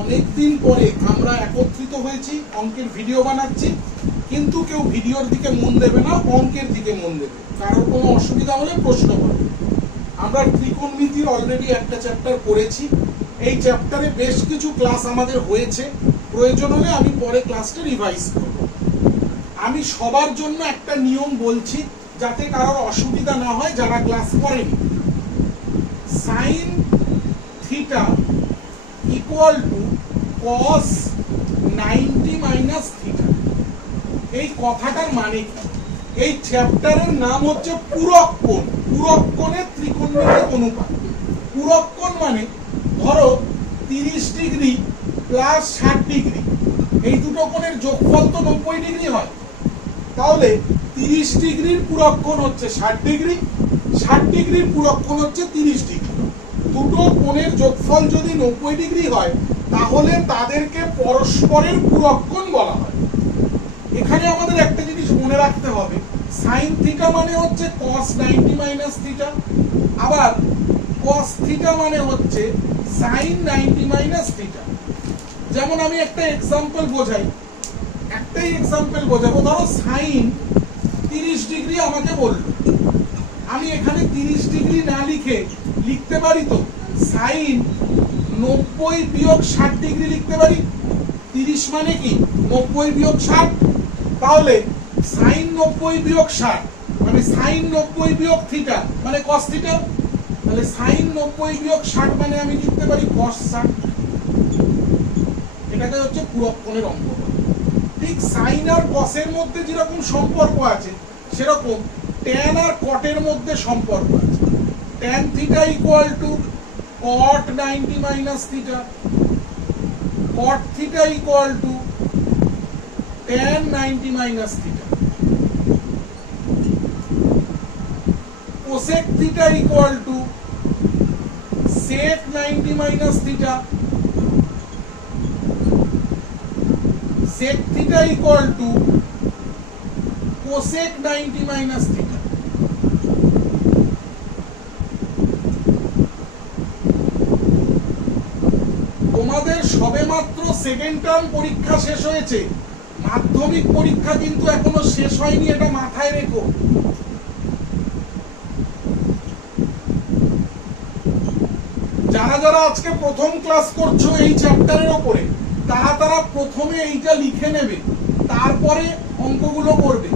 অনেকদিন পরে আমরা একত্রিত হয়েছি, অঙ্কের ভিডিও বানাচ্ছি, কিন্তু কেউ ভিডিওর দিকে মন দেবে না, অঙ্কের দিকে মন দেবে। কারোর কোনো অসুবিধা হলে প্রশ্ন করবে। আমরা ত্রিকোণমিতির অলরেডি একটা চ্যাপ্টার করেছি। এই চ্যাপ্টারে বেশ কিছু ক্লাস আমাদের হয়েছে, প্রয়োজন হলে আমি পরে ক্লাসটা রিভাইজ করব। আমি সবার জন্য একটা নিয়ম বলছি যাতে কারোর অসুবিধা না হয় যারা ক্লাস করেনি। Sine theta equal to cos 90 minus theta. এই কথাটার মানে কি? এই চ্যাপ্টারের নাম হচ্ছে পূরক কোণ। পূরক কোণের ত্রিকোণমিতিক অনুপাত। পূরক কোণ মানে ধরো 30 ডিগ্রি প্লাস 60 ডিগ্রি, এই দুটো কোণের যোগফল তো 90 ডিগ্রি হয়। তাহলে 30 ডিগ্রির পূরক কোণ হচ্ছে 60 ডিগ্রি, 60 ডিগ্রির পূরক কোণ হচ্ছে 30 ডিগ্রি। দুটো কোণের যোগফল যদি 90 ডিগ্রি হয় তাহলে তাদেরকে পরস্পরের পূরক কোণ বলা হয়। এখানে আমাদের একটা জিনিস মনে রাখতে হবে, সাইন থিটা মানে হচ্ছে cos 90 মাইনাস থিটা, আবার cos থিটা মানে হচ্ছে sin 90 মাইনাস থিটা। যেমন আমি একটা এক্সাম্পল বোঝাই, একটাই এক্সাম্পল বোঝাবো। ধরো সাইন 30 ডিগ্রি আমাকে বললো, আমি এখানে 30 ডিগ্রি না লিখে লিখতে পারি তো সাইন 90 বিয়োগ 60 ডিগ্রি লিখতে পারি। 30 মানে কি 90 বিয়োগ 60, তাহলে সাইন 90 বিয়োগ 60 মানে সাইন 90 বিয়োগ থিটা মানে কস থিটা। তাহলে সাইন 90 বিয়োগ 60 মানে আমি লিখতে পারি কস 60। এটাকে হচ্ছে পূরক কোণের অঙ্ক। ঠিক সাইন আর কসের মধ্যে যেরকম সম্পর্ক আছে সেরকম ট্যান আর কটের মধ্যে সম্পর্ক আছে। Tan theta equal to cot 90 minus theta, cot theta equal to tan 90 minus theta, cosec theta equal to sec 90 minus theta, sec theta equal to cosec 90 minus theta. তোমাদের সবেমাত্র সেকেন্ড টার্ম পরীক্ষা শেষ হয়েছে, মাধ্যমিক পরীক্ষা কিন্তু এখনো শেষ হয়নি, এটা মাথায় রেখো। যারা যারা আজকে প্রথম ক্লাস করছো এই চ্যাপ্টারের উপরে, তারা প্রথমে এইটা লিখে নেবে, তারপরে অঙ্কগুলো করবে।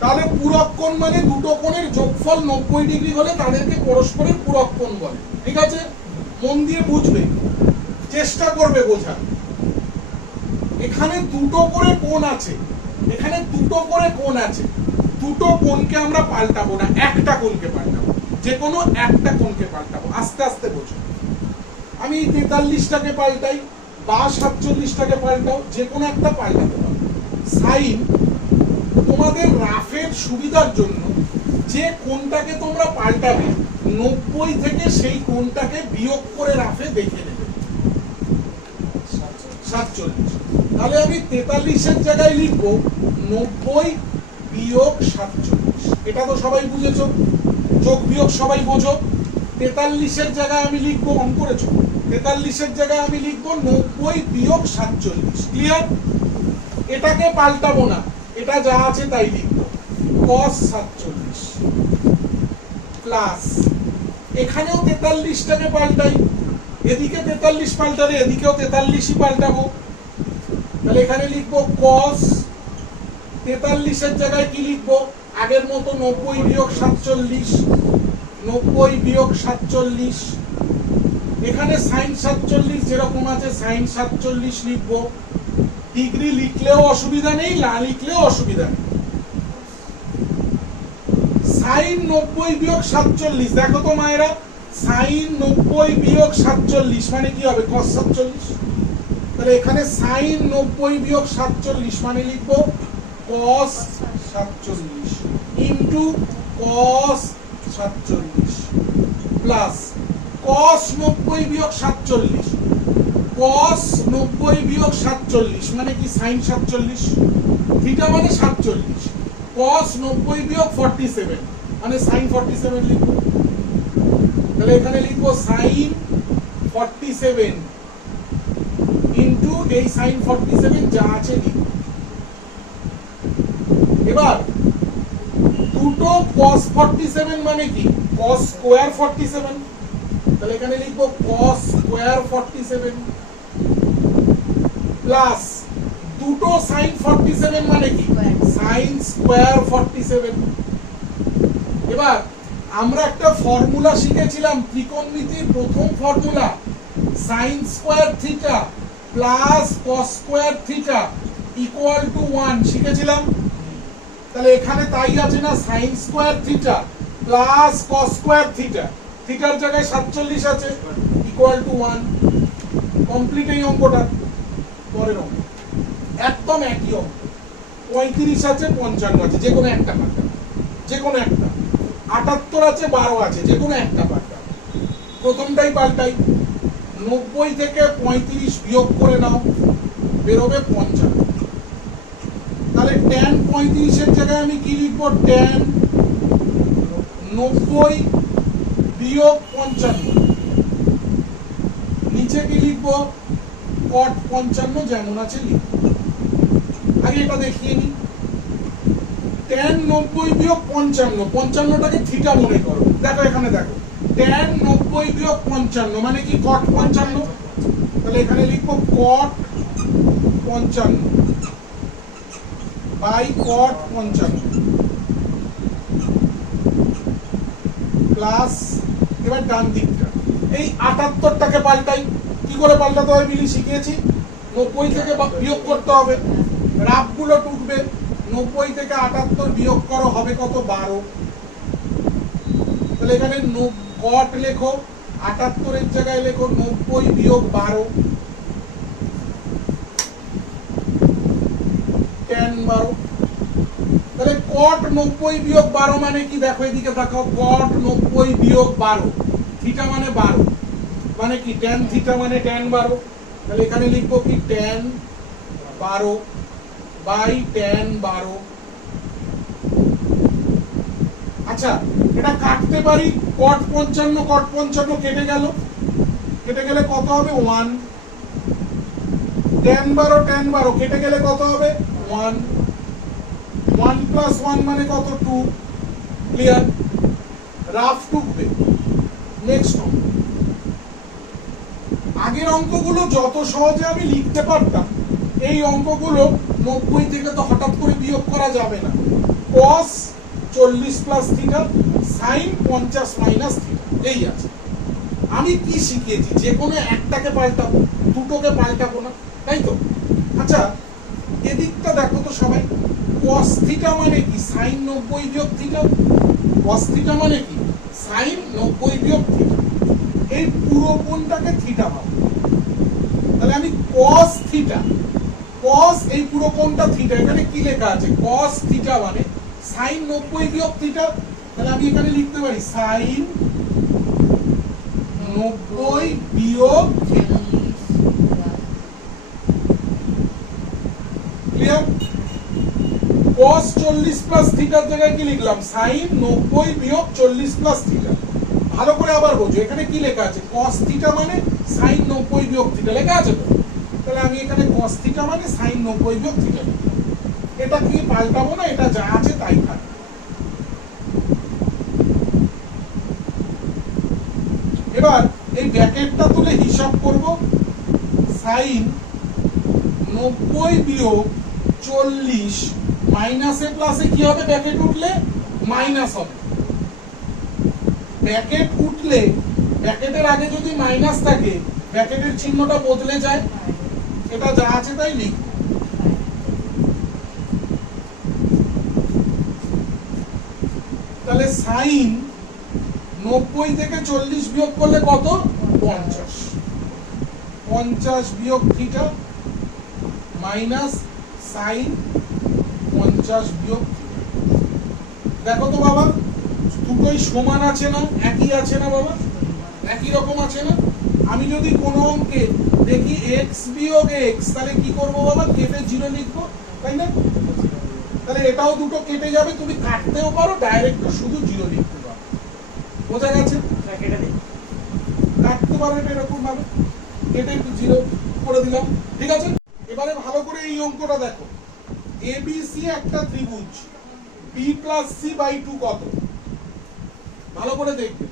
তাহলে পূরক কোণ মানে দুটো কোণের যোগফল 90 ডিগ্রি হলে তাদেরকে পরস্পরের পূরক কোণ বলে। ঠিক আছে, মন দিয়ে বুঝবে, চেষ্টা করবে বোঝার। এখানে দুটো করে কোণ আছে, এখানে দুটো করে কোণ আছে। দুটো কোণকে আমরা পাল্টাবো না, একটা কোণকে পাল্টাবো, যে কোনো একটা কোণকে পাল্টাবো। আস্তে আস্তে বোঝো। আমি 43টাকে পাল্টাই বা 47টাকে পাল্টাও, যে কোনো একটা পাল্টাতে পারবো। সাইন তোমাদের রাফের সুবিধার জন্য যে কোণটাকে তোমরা পাল্টাবে 90 থেকে সেই কোণটাকে বিয়োগ করে রাফে দেখে নেবে 47। তাহলে আমি 43-এর জায়গায় লিখবো 90 বিয়োগ 47। এটা তো সবাই বুঝেছো, যোগ বিয়োগ সবাই বোঝো। 43-এর জায়গায় আমি লিখবো, অঙ্ক করেছো, 43-এর জায়গায় আমি লিখবো 90 বিয়োগ 47। ক্লিয়ার? এটাকে পাল্টাবো না, এটা যা আছে তাই লিখবো, cos 47 প্লাস এখানেও 43টাকে পাল্টাই, এদিকে 43 পাল্টালে এদিকেও 43ই পাল্টাবো। তাহলে এখানে লিখবো cos 43-এর জায়গায় কি লিখবো, আগের মতো 90 বিয়োগ 47, 90 বিয়োগ 47। এখানে sin 47 যেরকম আছে sin 47 লিখবো। ডিগ্রি লিখলেও অসুবিধা নেই, না লিখলেও অসুবিধা নেই। sin 90 বিয়োগ 47, দেখো তো মায়েরা, sin 90 বিয়োগ 47 মানে কি হবে, cos 47। তাহলে এখানে sin 90 বিয়োগ 47 মানে লিখবো cos 47 into cos 47 plus cos 90 বিয়োগ 47, cos 90 বিয়োগ 47 মানে কি sin 47, থিটা মানে 47, cos 90 বিয়োগ 47 মানে sin 47 লিখবো। তাহলে এখানে লিখবো sin 47 ইনটু এই sin 47 যা আছে লিখব। এবার দুটো cos 47 মানে কি cos স্কয়ার 47, তাহলে এখানে লিখব cos স্কয়ার 47 প্লাস দুটো sin 47 মানে কি sin স্কয়ার 47। এবার আমরা একটা ফর্মুলা শিখেছিলাম ত্রিকোণমিতির প্রথম formula sin square theta plus cos square theta equal two 1 শিখেছিলাম। তাহলে এখানে তাই আছে না sin square theta plus cos square theta, থিটার জায়গায় 47 আছে ইকুয়াল টু 1। কমপ্লিট এই অঙ্কটা। পরের অঙ্ক একদম একই অঙ্ক, 35 আছে 55 আছে, যে কোনো একটা পাল্টা, যে কোনো একটা 78 আছে 12 আছে, যে কোনো একটা পাল্টা। প্রথমটাই পাল্টাই, 90 থেকে 35 বিয়োগ করে নাও, বেরোবে 55। তাহলে tan 35 এর জায়গায় আমি কি লিখবো tan 90 বিয়োগ 55, নিচে কি লিখবো cot 55 যেমন আছে লিখবো। আগে এটা দেখিয়ে নি, tan 90 বিয়োগ 55, 55টাকে থিটা মনে করো। দেখো এখানে দেখো tan 90 বিয়োগ 55 মানে কি cot 55, তাহলে এখানে লিখবো cot 55 বাই cot 55 প্লাস, এবার ডান দিকটা এই 78টাকে পাল্টাই। কি করে পাল্টাতে হয় বিলি শিখিয়েছি, 90 থেকে বিয়োগ করতে হবে, রাফগুলো টুকবে, 90 থেকে 78 বিয়োগ করো হবে কত 12। তাহলে এখানে cot লেখো, 78 এর জায়গায় লেখো 90 বিয়োগ 12 tan 12। তাহলে cot 90 বিয়োগ 12 মানে কি দেখো এদিকে তাকাও, cot 90 বিয়োগ 12, থিটা মানে 12 মানে কি tan থিটা মানে tan 12। তাহলে এখানে লিখবো কি tan 12 বাই tan 12। আচ্ছা এটা কাটতে পারি, cot 55 cot 55 কেটে গেল, কেটে গেলে কত হবে 1, tan 12 কেটে গেলে কত হবে 1, 1 প্লাস 1 মানে কত 2। Clear, rough টুকবে। নেক্সট অঙ্ক, আগের অঙ্কগুলো যত সহজে আমি লিখতে পারতাম, এই অঙ্কগুলো 90 থেকে তো হঠাৎ করে বিয়োগ করা যাবে না। cos 40 plus theta sin 50 minus theta, এই আছে। আমি কি শিখিয়েছি, যে কোনো একটাকে পাল্টাবো, দুটোকে পাল্টাবো না, তাই তো। আচ্ছা এদিকটা দেখো তো সবাই, cos থিটা মানে কি sin 90 বিয়োগ থিটা, cos থিটা মানে কি sin 90 বিয়োগ থিটা, এই পুরো কোণটাকে থিটা ভাবো। তাহলে আমি cos থিটা, cos এই পুরো কোণটা থিটা, এখানে কি লেখা আছে cos থিটা মানে sin 90 বিয়োগ থিটা। তাহলে আমি এখানে লিখতে পারি sin 90 বিয়োগ থিটা। ক্লিয়ার, cos 40 প্লাস থিটার জায়গায় কি লিখলাম sin 90 বিয়োগ 40 প্লাস থিটা। ভালো করে আবার বোঝো, এখানে কি লেখা আছে cos থিটা মানে sin 90 বিয়োগ থিটা লেখা আছে তো। তাহলে আমি এখানে cos থিটা মানে sin 90 বিয়োগ থিটা লিখব। এটা কি পাল্টাবো না, এটা যা আছে তাই থাকবে। এবার এই ব্র্যাকেটটা তুলে হিসাব করব, sin 90 বিয়োগ 40 মাইনাসে প্লাসে কি হবে, ব্র্যাকেট উঠলে মাইনাস হবে। ব্র্যাকেট উঠলে ব্র্যাকেটের আগে যদি মাইনাস থাকে ব্র্যাকেটের চিহ্নটা বদলে যায়, এটা যা আছে তাই লিখব। তাহলে sin 90 থেকে 40 বিয়োগ করলে কত 50, 50 বিয়োগ থিটা মাইনাস sin 50 বিয়োগ। দেখো তো বাবা দুটোই সমান আছে না, একই আছে না বাবা, একই রকম আছে না। আমি যদি কোনো অঙ্কে দেখি x বিয়োগ x, তাহলে কি করব বাবা, কেটে 0 লিখবো, তাই না। তাহলে এটাও দুটো কেটে যাবে, তুমি কাটতেও পারো, ডাইরেক্ট শুধু 0 লিখতে পারো। বোঝা গেছে, কাটতে পারো এটা এরকম ভাবে, এটা একটু 0 করে দিলাম, ঠিক আছে। এবারে ভালো করে এই অঙ্কটা দেখো, এবিসি একটা ত্রিভুজ, বি প্লাস সি বাই 2 কত, ভালো করে দেখবে।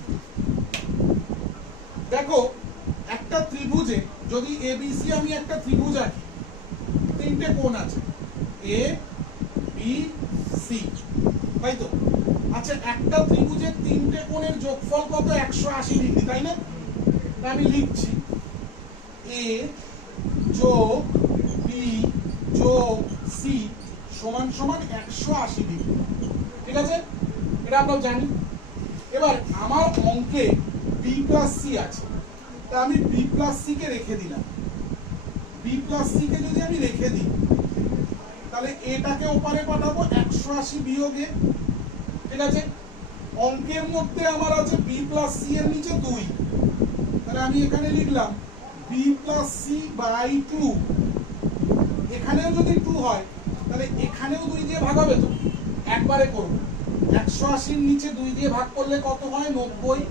দেখো একটা ত্রিভুজে যদি এবিসি আমি একটা ত্রিভুজ আঁকি, তিনটে কোণ আছে, এ বি সি, তাই তো? আচ্ছা, একটা ত্রিভুজের তিনটে কোণের যোগফল কত? 180 ডিগ্রি, তাই না? আমি লিখছি এ যোগ বি যোগ সি সমান সমান 180 ডিগ্রি, ঠিক আছে? এটা আমরা জানি। এবার আমার অঙ্কে বি প্লাস সি আছে, তা আমি বি প্লাস সি কে রেখে দিলাম। বি প্লাস সি কে যদি আমি রেখে দিই, তাহলে এটাকে ওপারে পাঠাবো 180 বিয়োগে, ঠিক আছে? অঙ্কের মধ্যে আমার আছে বি প্লাস সি এর নিচে 2, তাহলে আমি এখানে লিখলাম বি প্লাস সি বাই 2। এখানেও যদি 2 হয় তাহলে এখানেও 2 দিয়ে ভাগ হবে, তো একবারে করব। 180 এর নিচে 2 দিয়ে ভাগ করলে কত হয়? 90।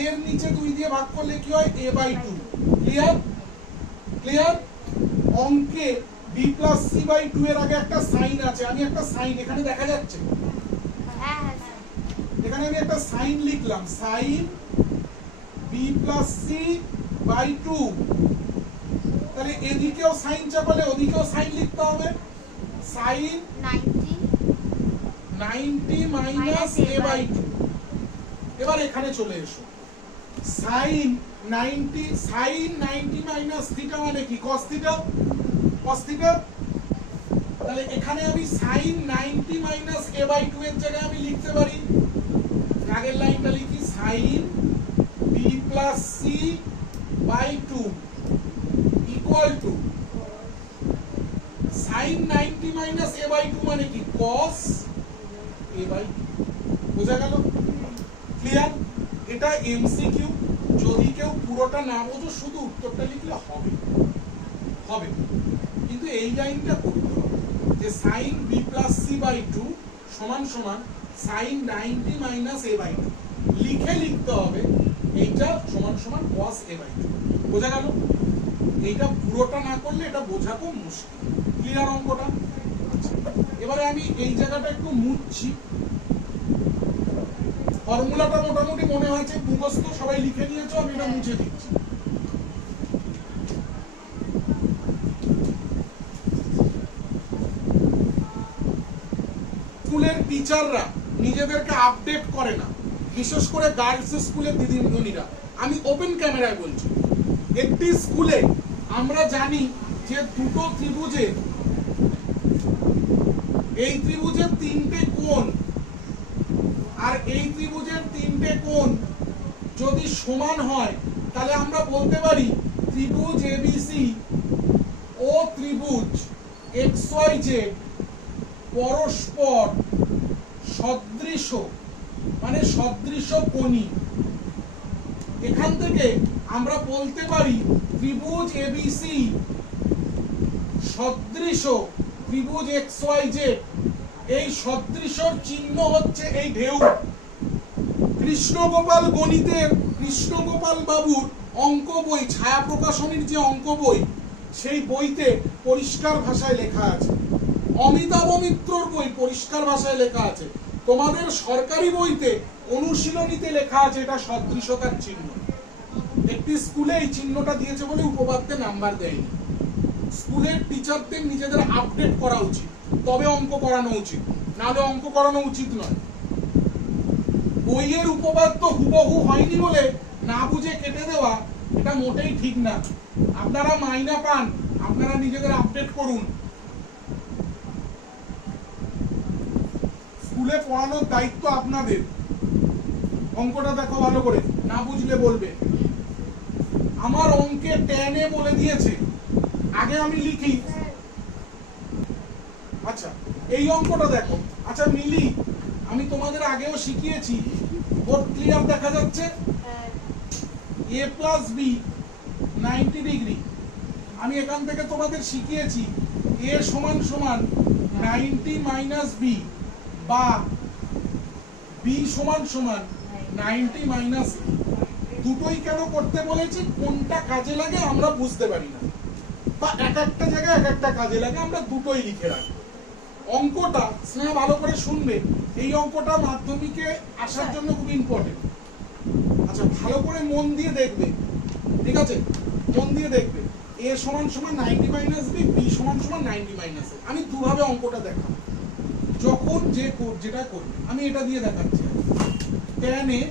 এর নিচে 2 দিয়ে ভাগ করলে কি হয়? a by 2। ক্লিয়ার? ক্লিয়ার? অঙ্কে b প্লাস c বাই 2 এর আগে একটা সাইন আছে, আমি একটা সাইন এখানে দেখা যাচ্ছে, হ্যাঁ, এখানে আমি একটা সাইন লিখলাম, sine b plus c by 2। তাহলে এদিকেও সাইন চাপালে ওদিকেও সাইন লিখতে হবে, সাইন 90 মাইনাস a বাই 2। এবার এখানে চলে এসো, সাইন 90 মাইনাস থিটা মানে কি? cos theta, cos theta. তাহলে এখানে আমি সাইন 90 মাইনাস a বাই 2 এর জায়গায় আমি লিখতে পারি, আগের লাইনটা লিখি, sine b plus c by 2 equal to sine 90 minus a by 2 মানে কি? cos a by 2। বোঝা গেল? ক্লিয়ার? এটা এমসিকিউ, যদি কেউ পুরোটা না বোঝো শুধু উত্তরটা লিখলে হবে, হবে। কিন্তু এই লাইনটা করতে হবে যে sine b plus c by 2 সমান সমান সাইন 90 মাইনাস a বাই 2 লিখে লিখতে হবে এইটা সমান সমান cos a বাই 2। বোঝা গেল? এইটা পুরোটা না করলে এটা বোঝা খুব মুশকিল। ক্লিয়ার অঙ্কটা? এবারে আমি এই জায়গাটা একটু মুছছি, ফর্মুলাটা মোটামুটি মনে হয়েছে মুখস্থ, সবাই লিখে নিয়েছো, আমি এটা মুছে দিচ্ছি। স্কুলের টিচাররা নিজেদেরকে আপডেট করে না, বিশেষ করে গার্লস স্কুলের দিদিমণিরা, আমি ওপেন ক্যামেরায় বলছি। একটি স্কুলে আমরা জানি যে দুটো ত্রিভুজে, এই ত্রিভুজের তিনটে কোণ আর এই ত্রিভুজের তিনটে কোণ যদি সমান হয়, তাহলে আমরা বলতে পারি ত্রিভুজ এবিসি ও ত্রিভুজ XYZ পরস্পর সদৃশ, মানে সদৃশ কোণী। এখান থেকে আমরা বলতে পারি ত্রিভুজ এবিসি সদৃশ ত্রিভুজ XYZ। এই সদৃশর চিহ্ন হচ্ছে এই ঢেউ। কৃষ্ণগোপাল গণিতের কৃষ্ণগোপাল বাবুর অঙ্ক বই, ছায়া প্রকাশনীর যে অঙ্ক বই, সেই বইতে পরিষ্কার ভাষায় লেখা আছে। অমিতাভ মিত্রর বই পরিষ্কার ভাষায় লেখা আছে। তোমাদের সরকারি বইতে অনুশীলনীতে লেখা আছে এটা সদৃশতার চিহ্ন। একটি স্কুলে এই চিহ্নটা দিয়েছে বলে উপপাদ্যে নাম্বার দেয়নি। স্কুলের টিচারদের নিজেদের আপডেট করা উচিত, তবে অঙ্ক করানো উচিত, নাহলে অঙ্ক করানো উচিত নয়। বইয়ের উপপাদ্য হুবহু হয়নি বলে না বুঝে কেটে দেওয়া, এটা মোটেই ঠিক না। আপনারা মাইনা পান, আপনারা নিজেদের আপডেট করুন। স্কুলে পড়ানোর দায়িত্ব আপনাদের। অঙ্কটা দেখো ভালো করে, না বুঝলে বলবে। আমার অঙ্কে টেনে বলে দিয়েছে, আগে আমি লিখি। আচ্ছা, এই অঙ্কটা দেখো। আচ্ছা মিলি, আমি তোমাদের আগেও শিখিয়েছি, বোর্ড ক্লিয়ার দেখা যাচ্ছে? a plus B 90 degree. আমি এখান থেকে তোমাদের শিখিয়েছি a সমান সমান 90 মাইনাস বি, বা b সমান সমান 90 মাইনাস, দুটোই কেন করতে বলেছি, কোনটা কাজে লাগে আমরা বুঝতে পারি না, বা এক একটা জায়গায় এক একটা কাজে লাগে, আমরা দুটোই লিখে রাখবো। অঙ্কটা স্নেহা ভালো করে শুনবে, এই অঙ্কটা মাধ্যমিকে আসার জন্য খুব ইম্পর্টেন্ট। আচ্ছা ভালো করে মন দিয়ে দেখবে, ঠিক আছে, মন দিয়ে দেখবে। a সমান সমান 90 মাইনাস b, b সমান সমান 90 মাইনাস a। আমি দুভাবে অঙ্কটা দেখাবো, যখন যেটা করবে। আমি এটা দিয়ে দেখাচ্ছি, tan a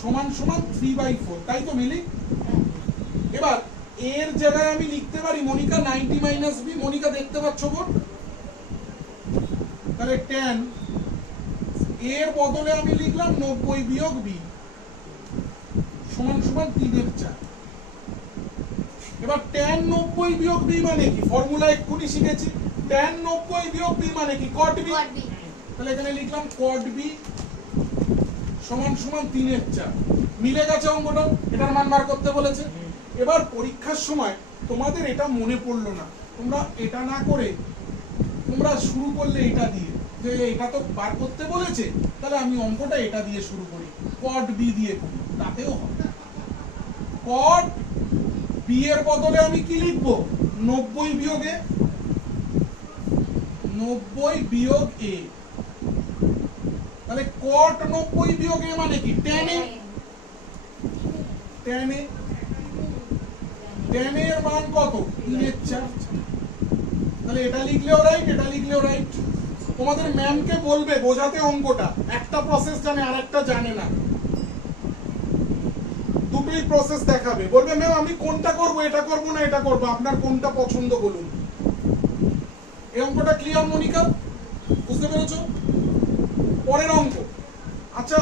সমান সমান 3/4, তাই তো মিলি? এবার এর জায়গায় আমি লিখতে পারি মনিকা 90 মাইনাস b। মনিকা দেখতে পাচ্ছ বোন? তাহলে tan এর বদলে আমি লিখলাম 90 বিয়োগ b সমান সমান 3/4। এবার tan 90 বিয়োগ b মানে কি? ফর্মুলা এক্ষুনি শিখেছি। tan 90 বিয়োগ b মানে কি? cot b। তাহলে এখানে লিখলাম cot b সমান সমান 3/4। মিলে গেছে অঙ্কটা, এটার মান বার করতে বলেছে। এবার পরীক্ষার সময় তোমাদের এটা মনে পড়লো না, তোমরা এটা না করে তোমরা শুরু করলে এটা দিয়ে, যে এটা তো বার করতে বলেছে, তাহলে আমি অঙ্কটা এটা দিয়ে শুরু করি, cot b দিয়ে করি, তাতেও হবে। cot b এর বদলে আমি কি লিখবো? 90 বিয়োগে 90 বিয়োগ a। তাহলে cot 90 বিয়োগ a মানে কি? tan a। tan a tan a এর মান কত? 3/4। তাহলে এটা লিখলেও রাইট, এটা লিখলেও রাইট। তোমাদের ম্যামকে বলবে বোঝাতে অঙ্কটা, একটা প্রসেস জানে আর একটা জানে না, দুটোই প্রসেস দেখাবে। বলবে ম্যাম আমি কোনটা করব, এটা করব না এটা করব, আপনার কোনটা পছন্দ বলুন। এই অঙ্কটা ক্লিয়ার মনিকা? বুঝতে পেরেছো? পরের অঙ্ক। আচ্ছা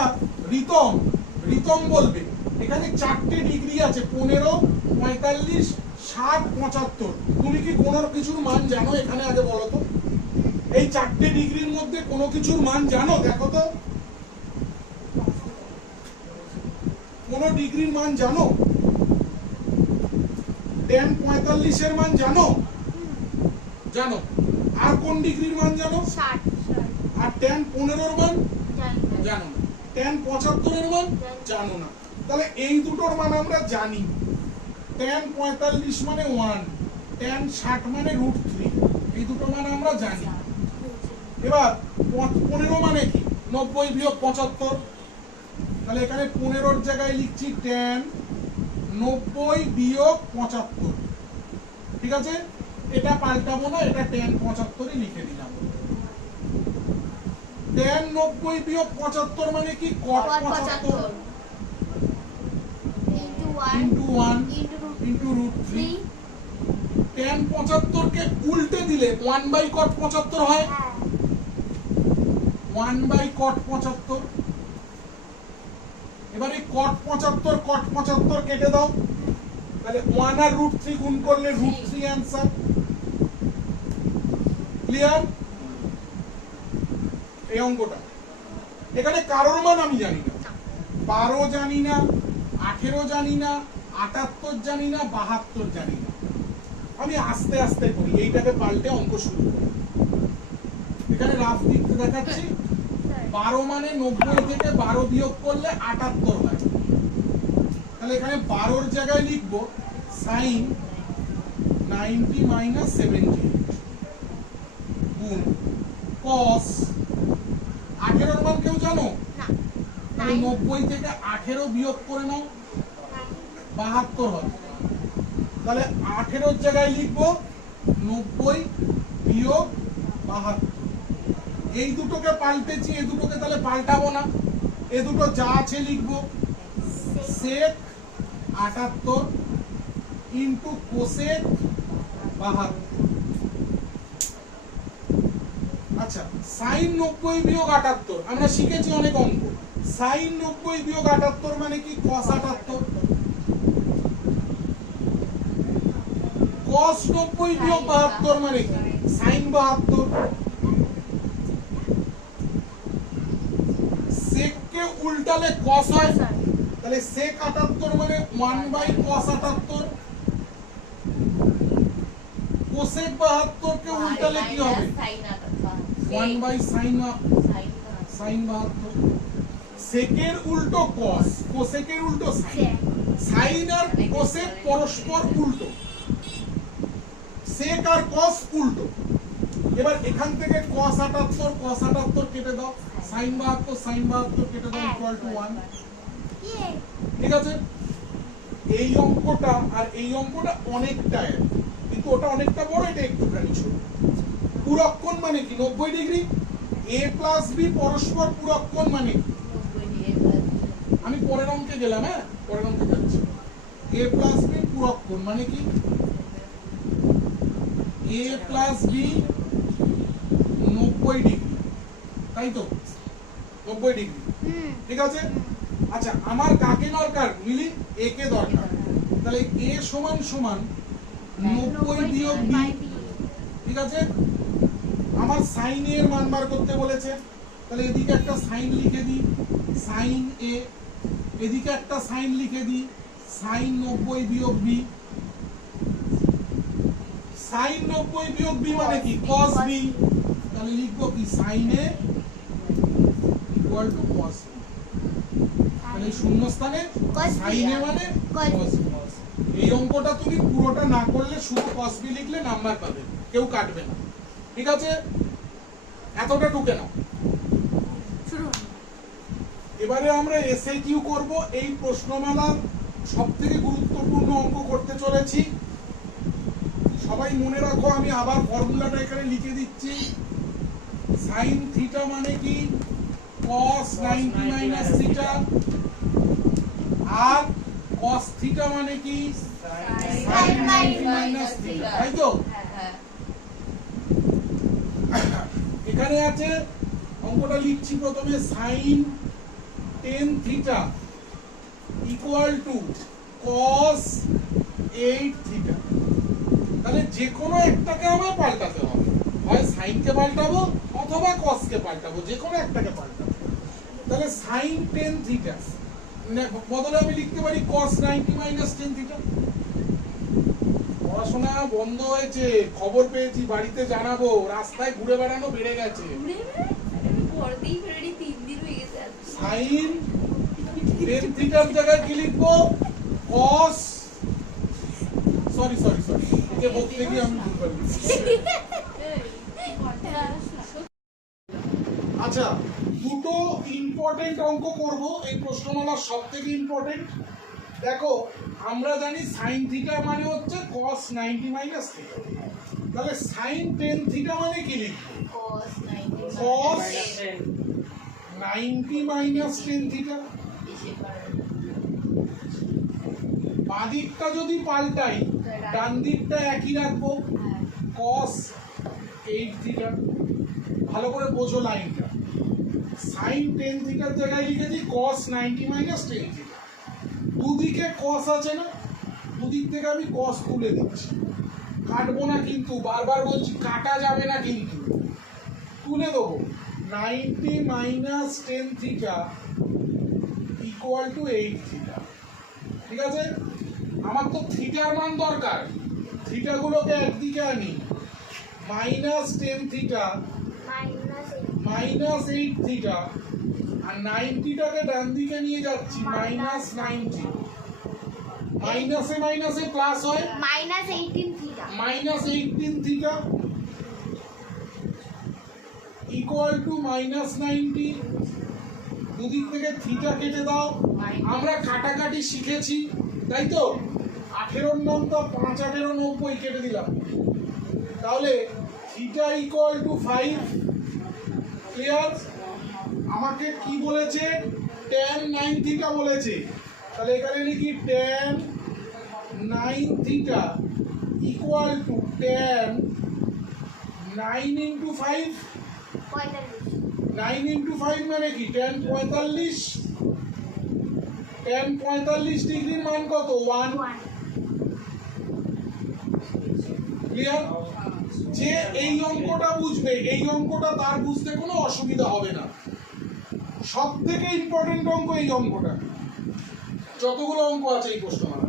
রিতম, রিতম বলবে এখানে 4টে ডিগ্রি আছে, 15, 45, 60, 75। তুমি কি কোনো কিছুর মান জানো এখানে? আগে বলো তো, এই 4টে ডিগ্রির মধ্যে কোনো কিছুর মান জানো? দেখো তো, কোন ডিগ্রির মান জানো? tan 45 এর মান জানো? জানো। আর কোন ডিগ্রির মান জানো? 60। আর tan 15 এর মান জানো না। tan 75 এর মান জানো না। তাহলে এই দুটোর মান আমরা জানি। tan 45 মানে 1, tan 60 মানে √3, এই দুটো মান আমরা জানি। এবার 15 মানে কি? 90 বিয়োগ 75। তাহলে এখানে 15 এর জায়গায় লিখছি tan 90 বিয়োগ 75, ঠিক আছে? এটা পাল্টাবো না, এটা tan 75ই লিখে দিলাম। tan 90 বিয়োগ 75 মানে কি? cot 75 into 1 into √3। tan 75 কে উল্টে দিলে 1/cot 75 হয়, 1/cot 75। এবারে cot 75 কেটে দাও, তাহলে 1 আর √3 গুণ করলে √3 आंसर। ক্লিয়ার? এই অঙ্কটা এখানে কারোর মান আমি জানি না, 12 জানি না, 18 জানি না, 78 জানি না, 72 জানি না। আমি আস্তে আস্তে করি, এইটাকে পাল্টে অঙ্ক শুরু করি। এখানে রাফ দিকতে দেখাচ্ছি। 12 মানে 90 থেকে 12 বিয়োগ করলে 78 হয়। তাহলে এখানে 12 এর জায়গায় লিখব sin 90 মাইনাস 70 গুণ cos 18 এর মান কেউ জানো? তাহলে 90 থেকে 18 বিয়োগ করে নাও, 72 হয়। তাহলে 18 এর জায়গায় লিখব 90 বিয়োগ 72। এই দুটোকে পাল্টেছি, এই দুটোকে তাহলে পাল্টাবো না, এই দুটো যা আছে লিখবো sec 78 ইন্টু cosec 72। আচ্ছা sin 90 বিয়োগ 78 আমরা শিখেছি অনেক অঙ্ক। sin 90 বিয়োগ 78 মানে কি? cos 78। cos 90 বিয়োগ 72 মানে কি? sin 72। sec কে উল্টালে cos হয়, তাহলে sec 78 মানে 1/cos 78। cosec 72 কে উল্টালে কি হবে? 1/sin 72। সেকের উল্টো কস, কোসেকের উল্টো সাইন। সাইন আর কোসেক পরস্পর উল্টো, সেক আর কস উল্টো। এবার এখান থেকে cos 78 কেটে দাও, sin 72 কেটে দাও ইকুয়াল টু 1। ঠিক আছে, এই অঙ্কটা আর এই অঙ্কটা অনেকটা এক, কিন্তু ওটা অনেকটা বড়, এটা একটুখানি ছোট। পূরক কোণ মানে কি? 90 ডিগ্রি। a প্লাস b পরস্পর পূরক কোণ মানে কি? আমি পরের অঙ্কে গেলাম, হ্যাঁ পরের অঙ্কে যাচ্ছি। a প্লাস b পূরক কোণ মানে কি? a প্লাস b 90 ডিগ্রি, তাই তো? 90 ডিগ্রি, ঠিক আছে। আচ্ছা, আমার কাকে দরকার? মিলি a কে দরকার। তাহলে a সমান সমান 90 বিয়োগ b, ঠিক আছে। আমার সাইন এর মান বার করতে বলেছে, তাহলে এদিকে একটা সাইন লিখে দিই, সাইন a, এদিকে একটা সাইন লিখে দিই, সাইন 90 বিয়োগ b। সাইন 90 বিয়োগ b মানে কি? cos b। তাহলে লিখবো কি? Sine a equal to cos b। তাহলে শূন্য স্থানে সাইন a মানে cos b। এই অঙ্কটা তুমি পুরোটা না করলে শুধু cos b লিখলে নাম্বার পাবে, কেউ কাটবে না, ঠিক আছে। এতটা টুকে নাও। এবারে আমরা এসএকিউ করব। এই প্রশ্নমালার সবথেকে গুরুত্বপূর্ণ অঙ্ক করতে চলেছি। সবাই মনে রাখো, আমি আবার ফর্মুলাটা এখানে লিখে দিচ্ছি। sin থিটা মানে কি? cos 90 minus theta. আর cos থিটা মানে কি? sin 90 মাইনাস থিটা, তাই তো? এখানে আছে, অঙ্কটা লিখছি প্রথমে, sin 10 theta equal to cos 8 theta. তাহলে যে কোনো একটাকে আমার পাল্টাতে হবে, হয় sin কে পাল্টাবো অথবা cos কে পাল্টাবো, যে কোনো একটাকে পাল্টাবো। তাহলে sin 10 থিটা বদলে আমি লিখতে পারি cos 90 মাইনাস 10 থিটা। পড়াশোনা বন্ধ হয়েছে, খবর পেয়েছি, বাড়িতে জানাবো। রাস্তায় ঘুরে বেড়ানো বেড়ে গেছে। sin 10 থিটার জায়গায় কি লিখবো? cos, সরি একে বলতে গিয়ে আমি ভুল করে দিয়েছি। আচ্ছা, দুটো ইম্পর্টেন্ট অঙ্ক করব এই প্রশ্নমালার, সবথেকে ইম্পর্টেন্ট। দেখো, আমরা জানি sin থিটা মানে হচ্ছে cos 90 মাইনাস থিটা। তাহলে sin 10 থিটা মানে কি লিখবো? cos 90 minus 10 theta. বাঁ দিকটা যদি পাল্টাই, ডান দিকটা একই রাখবো, cos 8 থিটা। ভালো করে বোঝো লাইনটা। sin 10 থিটার জায়গায় লিখেছি cos 90 মাইনাস 10 থিটা। দুদিকে cos আছে না, দুদিক থেকে আমি cos তুলে দিচ্ছি। কাটবো না কিন্তু, বারবার বলছি কাটা যাবে না কিন্তু, তুলে দেবো। 90 minus 10 theta equal two 8 theta, ঠিক আছে। আমার তো থিটার মান দরকার, থিটাগুলোকে একদিকে আনি। মাইনাস 10 থিটা মাইনাস 8 থিটা, আর 90টাকে ডান দিকে নিয়ে যাচ্ছি, মাইনাস 90। মাইনাসে মাইনাসে প্লাস হয়, minus 18 theta. Minus 18 theta equal two minus 90। দুদিক থেকে থিটা কেটে দাও। আমরা কাটাকাটি শিখেছি, তাই তো? 18 নাম তো 5 18 90 কেটে দিলাম। তাহলে থিটা ইকুয়াল টু 5। ক্লিয়ার? আমাকে কি বলেছে? tan 9 থিটা বলেছে। তাহলে এখানে লিখি tan 9 theta equal two tan 9 into 5। 9 into 5 মানে কি? tan 45। tan 45 ডিগ্রির মান কত? 1। ক্লিয়ার? যে এই অঙ্কটা বুঝবে, এই অঙ্কটা তার বুঝতে কোনো অসুবিধা হবে না। সব থেকে ইম্পর্টেন্ট অঙ্ক এই অঙ্কটা, যতগুলো অঙ্ক আছে এই প্রশ্নমালা।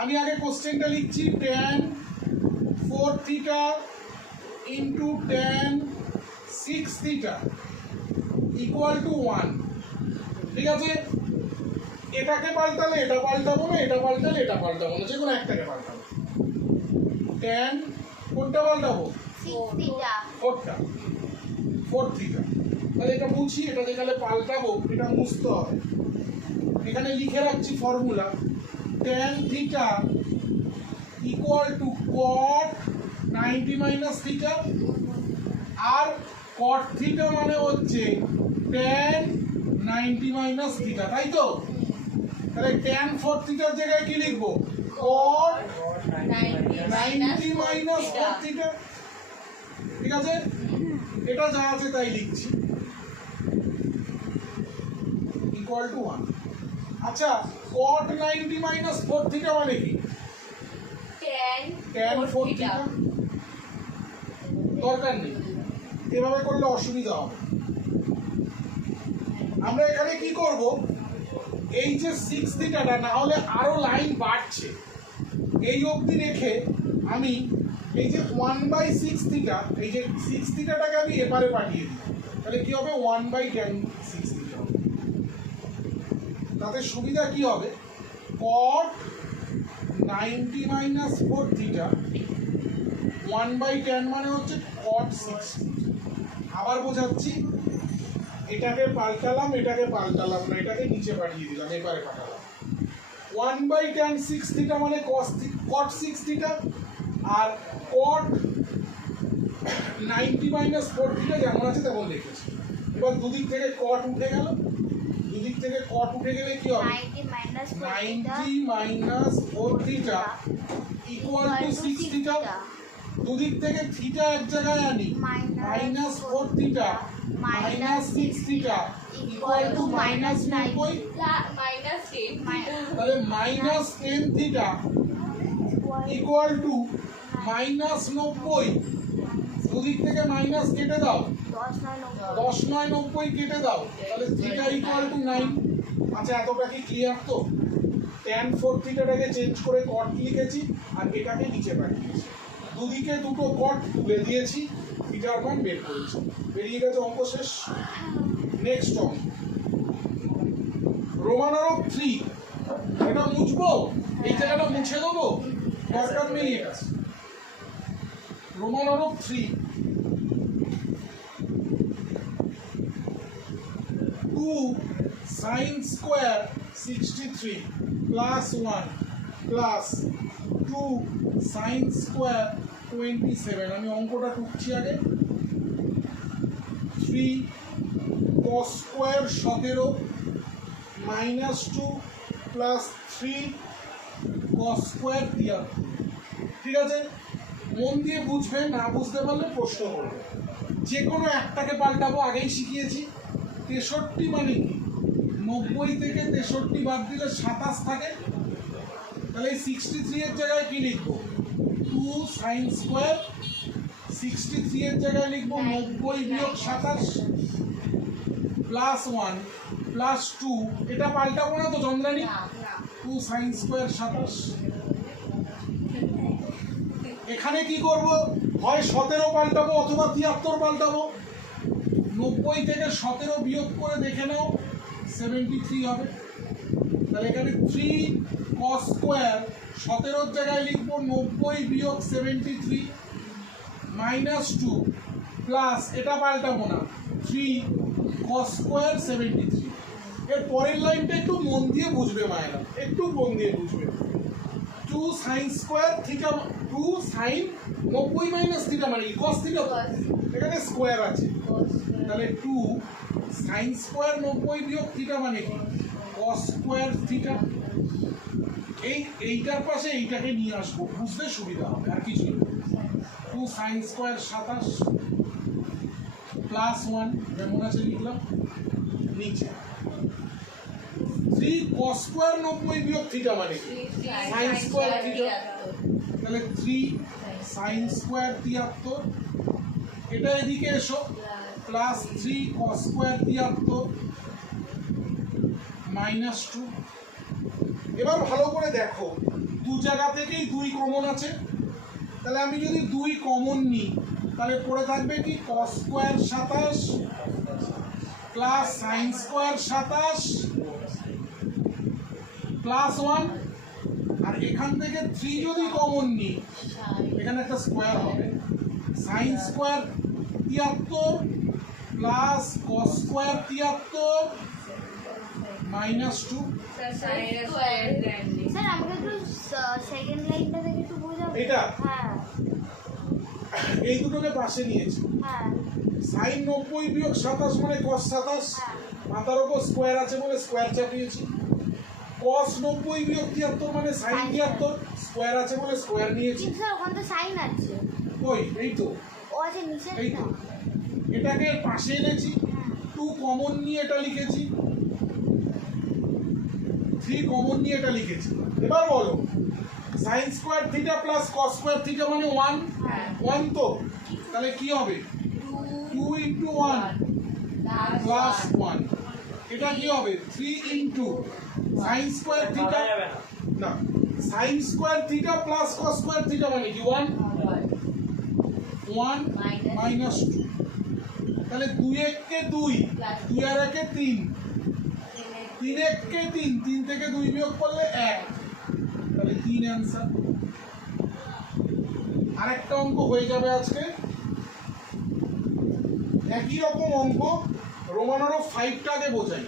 আমি আগে কোশ্চেনটা লিখছি, tan 4 theta into tan 6 theta equal two 1। ঠিক আছে, এটাকে পাল্টালে এটা পাল্টাবো না, এটা পাল্টালে এটা পাল্টাবো না, যে কোনো একটাকে পাল্টাবো। tan কোনটা পাল্টাবো? 4 থিটা। তাহলে এটা মুছি, এটা যেখানে পাল্টাবো এটা মুছতে হবে। এখানে লিখে রাখছি formula, tan theta equal to cot 90 minus theta, আর cot থিটা মানে হচ্ছে tan 90 মাইনাস থিটা, তাই তো? তাহলে tan 4 থিটার জায়গায় কি লিখবো? cot 90 minus 4 theta. ঠিক আছে, এটা যা আছে তাই লিখছি, ইকুয়াল টু 1। আচ্ছা, cot 90 মাইনাস 4 থিটা মানে কি? tan 4 theta. দরকার নেই, এভাবে করলে অসুবিধা হবে। আমরা এখানে কি করব, এই যে 6 থিটাটা, না হলে আরো লাইন বাড়ছে, এই অবধি রেখে আমি এই যে 1/6 থিটা, এই যে 6 থিটাটাকে আমি এপারে পাঠিয়ে দিই, তাহলে কি হবে? 1/tan 6 theta. তাতে সুবিধা কি হবে? cot 90 মাইনাস 4 থিটা 1/tan মানে হচ্ছে cot 6। আবার বোঝাচ্ছি, এটাকে পাল্টালাম, এটাকে পাল্টালাম না, এটাকে নিচে পাঠিয়ে দিলাম, এবারে পাঠালাম। 1/tan 6 থিটা মানে cot 6 থিটা, আর cot 90 মাইনাস 4 থিটা যেমন আছে তেমন লিখেছি। এবার দুদিক থেকে cot উঠে গেল, দুদিক থেকে cot উঠে গেলে কি হবে? 90 minus 4 theta equal two 6 theta. দুদিক থেকে থিটা এক জায়গায় আনি, minus 4 theta minus 6 theta equal two minus 90। তাহলে minus 10 theta equal two minus 90। দুদিক থেকে মাইনাস কেটে দাও, 10 9 90 কেটে দাও, তাহলে থিটা ইকুয়াল টু 9। আচ্ছা, এতটা কি ক্লিয়ার তো? tan 4 থিটাটাকে চেঞ্জ করে cot লিখেছি, আর এটাকে নিচে পাঠিয়েছি, দুদিকে দুটো cot তুলে দিয়েছি, থিটার মান বের করেছি, বেরিয়ে গেছে, অঙ্ক শেষ। নেক্সট অঙ্ক, রোমান 3। এটা মুছবো, এই জায়গাটা মুছে দেবো, দরকার নেই এটা। Roman 3, 2 sin square 63 plus 1 plus 2 sin square 27। আমি অঙ্কটা টুকছি আগে। 3 cos square 17 minus 2 plus 3 cos square 73। ঠিক আছে, মন দিয়ে বুঝবে, না বুঝতে পারলে প্রশ্ন করবে। যে কোনো একটাকে পাল্টাবো, আগেই শিখিয়েছি। 63 মানে কি? 90 থেকে 63 বাদ দিলে 27 থাকে, তাহলে 63 এর জায়গায় কি লিখবো? 2 sin square। 63 এর জায়গায় লিখবো 90 বিয়োগ 27 প্লাস 1 প্লাস 2। এটা পাল্টাবো না তো চন্দ্রানী? 2 sin square 27। এখানে কি করব? হয় 17 পাল্টাবো অথবা 73 পাল্টাবো। 90 থেকে 17 বিয়োগ করে দেখে নাও, 73 হবে। তাহলে এখানে 3 cos square 17 জায়গায় লিখবো 90 বিয়োগ 73 মাইনাস 2 প্লাস, এটা পাল্টাবো না, 3 cos square 73। এর পরের লাইনটা একটু মন দিয়ে বুঝবে মায়েরা, একটু মন দিয়ে বুঝবে। 2 sin square theta, 2 sin 90 minus theta মানে কি? cos থিটা, এখানে স্কোয়ার আছে, তাহলে 2 sin square 90 বিয়োগ থিটা মানে কি? cos square theta. এইটার পাশে এইটাকে নিয়ে আসবো, বুঝতে সুবিধা হবে, আর কিছু না। 2 sin square 27 প্লাস 1 যেমন আছে লিখলাম নিচে। 3 cos square 90 বিয়োগ থিটা মানে কি? sin square theta. তাহলে 3 sin square 73। এটা এদিকে এসো, প্লাস 3 cos square 73 মাইনাস 2। এবার ভালো করে দেখো, দু জায়গা থেকেই 2 কমন আছে, তাহলে আমি যদি 2 কমন নিই, তাহলে পড়ে থাকবে কি? cos square 27 plus sine square 27 plus 1, আর এখান থেকে 3 যদি কমন নিই এখানে একটা স্কোয়ার হবে, sine square 73 plus cos square 73 -2। Sir আমাকে একটু সেকেন্ড লাইনটা থেকে একটু বোঝাও। এটা? হ্যাঁ এই দুটোকে পাশে নিয়েছি, হ্যাঁ সাইন 90 বিয়োগ 27 মানে কস 27, হ্যাঁ মাথার ওপর স্কোয়ার আছে বলে স্কোয়ার চাপিয়েছি, কস 90 বিয়োগ 73 মানে সাইন 73, স্কোয়ার আছে বলে স্কোয়ার নিয়েছি। কিন্তু স্যার ওখানে তো সাইন আছে। কই? এই তো, ও আছে নিচে এই না। তো, এটাকে পাশে এনেছি, 2 কমন নিয়ে এটা লিখেছি, 3 কমন নিয়ে এটা লিখেছি। এবার বলো sine square theta plus cos square theta মানে 1, হ্যাঁ 1 তো, তাহলে কি হবে 2 ইন্টু 1 প্লাস 1, এটা কি হবে 3 ইন্টু সাইন স্কোয়ার থিটা, না sine square theta plus cos square theta মানে কি 1 মাইনাস 2, তাহলে 2 একে 2, 2 আর একে 3, 3 একে 3, 3 থেকে 2 বিয়োগ করলে 1, তাহলে 3 অ্যান্সার। আরেকটা অঙ্ক হয়ে যাবে আজকে, একই রকম অঙ্ক, রোমানোরও 5টাকে বোঝাই।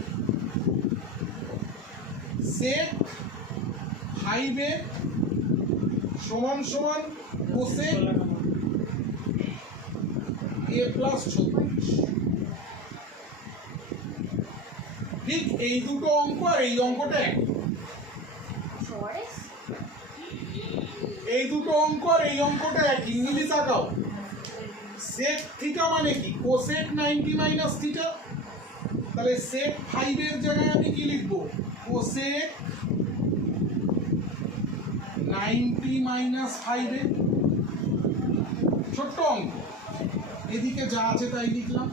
সেক 5a সমান সমান কোসেক a প্লাস 36। ঠিক এই দুটো অঙ্ক আর এই অঙ্কটা এক, সরেস এই দুটো অঙ্ক আর এই অঙ্কটা এক, ইংরেজি তাকাও। সেক থিটা মানে কি কোসেক 90 মাইনাস থিটা, তাহলে সেক 5 এর জায়গায় আমি কি লিখবো কোসেক 90 মাইনাস 5a, ছোট্ট অঙ্ক, এদিকে যা আছে তাই লিখলাম।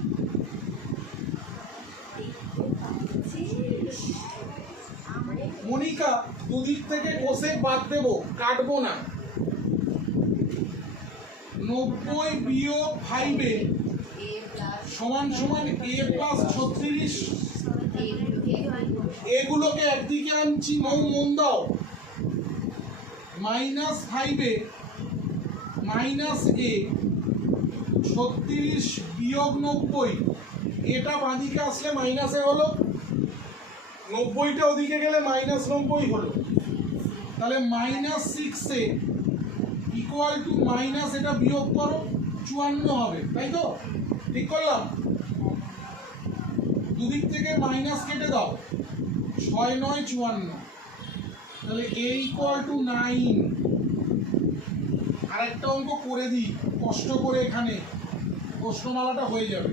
মনিকা দুদিক থেকে কোসেক বাদ দেবো, কাটবো না, 90 বিয়োগ 5a সমান সমান a প্লাস 36, এগুলোকে একদিকে আনছি, মন দাও, মাইনাস 5a মাইনাস a 36 বিয়োগ 90, এটা বাঁদিকে আসলে মাইনাসে হলো, 90টা ওদিকে গেলে মাইনাস 90 হলো, তাহলে minus 6a equal to minus এটা বিয়োগ করো 54 হবে, তাই তো? ঠিক করলাম? দুদিক থেকে মাইনাস কেটে দাও, 6 9 54, তাহলে a ইকুয়াল টু 9। আরেকটা অঙ্ক করে দিই কষ্ট করে, এখানে প্রশ্নমালাটা হয়ে যাবে।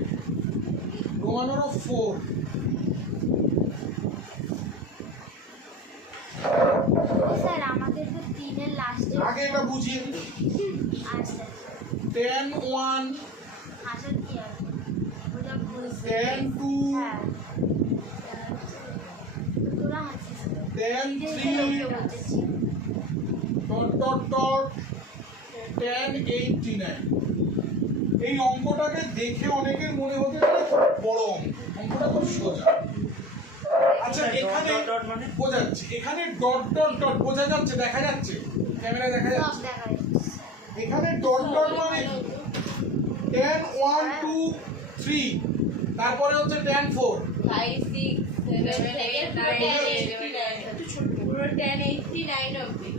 রোমানোরও 4, স্যার আমাদের তো 3 এর লাস্টে আগে এটা বুঝিয়ে দিই। আচ্ছা tan 1 আসল কি আছে ওটা বুঝতে tan 2 হ্যাঁ তোরা হাসিস tan 3 dot dot dot tan 89। এই অঙ্কটাকে দেখে অনেকের মনে হতে পারে বড় অঙ্ক, অঙ্কটা খুব সোজা। আচ্ছা এখানে বোঝাচ্ছি, এখানে ডট ডট ডট বোঝা যাচ্ছে, দেখা যাচ্ছে ক্যামেরায় দেখা সব যাচ্ছে, দেখা যাচ্ছে এখানে ডট ডট মানে কি tan 1 2 3, তারপরে হচ্ছে tan 4, 5 6 7 8 9 পুরো 10 89 অবধি।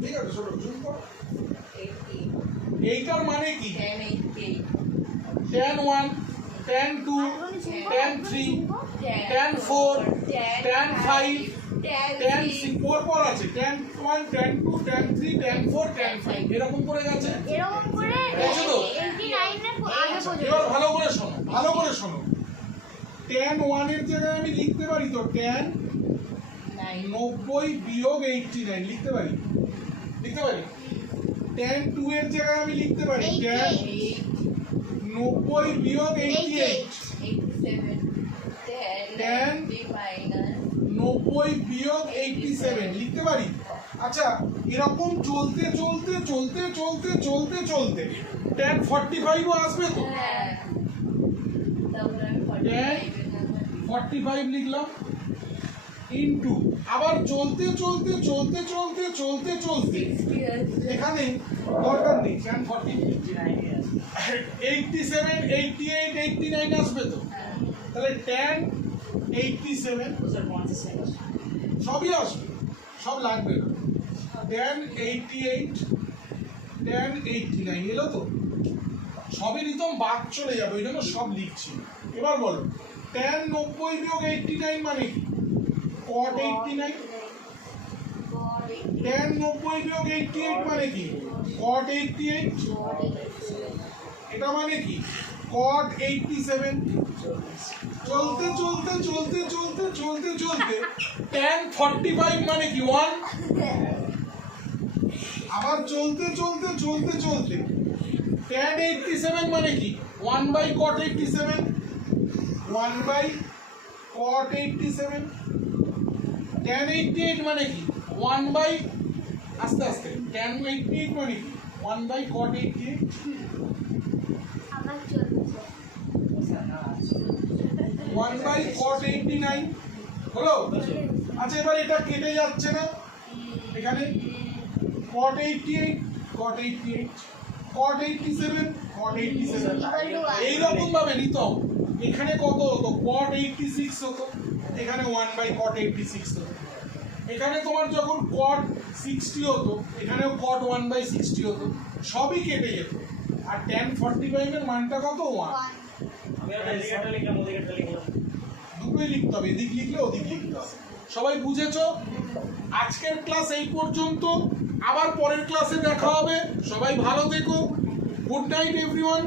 ঠিক আছে ছোট জুম করো। 80 এইটার মানে কি 10 88 tan 1 tan 2 tan 3 tan 4 tan 5 tan 6, পর আছে tan 1 tan 2 tan 3 tan 4 tan 5, এরকম করে গেছে। এরকম করে দেখছো তো? 89 এর আগে পর্যন্ত এবার ভালো করে শোনো, ভালো করে শোনো, tan 1 এর জায়গায় আমি লিখতে পারি তো tan 90 বিয়োগ 89 লিখতে পারি, লিখতে পারি। tan 2 এর জায়গায় আমি লিখতে পারি tan 90 বিয়োগ 88, 87 10 minus 90 বিয়োগ 87 লিখতে পারি। আচ্ছা এরকম চলতে চলতে চলতে চলতে চলতে চলতে tan 45 ও আসবে তো, হ্যাঁ তারপরে আমি tan 45 লিখলাম ইনটু আবার চলতে চলতে চলতে চলতে চলতে চলতে এখানে দরকার নেই tan 40 87 88 89 আসবে তো, তাহলে tan 87 সবই আসবে, সব লাগবে না। tan 88 tan 89 এলো তো, সবই রিতম বাদ চলে যাবে, ওই জন্য সব লিখছি। এবার বলো tan 90 বিয়োগ 89 মানে কি? cot 89। tan 90 বিয়োগ 88 মানে কি? cot 88। এটা মানে কি? cot 87। চলতে চলতে চলতে চলতে চলতে চলতে tan 45 মানে কি? 1। আবার চলতে চলতে চলতে চলতে tan 87 মানে কি? 1 by cot 87। 1 by cot 87। tan 88 মানে কি? 1 বাই আস্তে আস্তে tan 88 মানে কি? 1 বাই cot 88। আমার চলছে 1 বাই cot 89 হলো। আচ্ছা এবার এটা কেটে যাচ্ছে না, এখানে cot 88 cot 88 cot 87 cot 87 এইরকম ভাবে নিতম এখানে কত হতো? cot 86 হতো, এখানে 1 বাই cot 86 হতো। এখানে তোমার যখন cot 60 হতো, এখানেও cot 1 বাই 60 হতো, সবই কেটে যেত। আর tan 45 এর মানটা কত? 1। দুটোই লিখতে হবে, এদিক লিখলে ওদিক লিখতে হবে। সবাই বুঝেছো? আজকের ক্লাস এই পর্যন্ত, আবার পরের ক্লাসে দেখা হবে। সবাই ভালো থেকো। Good night everyone.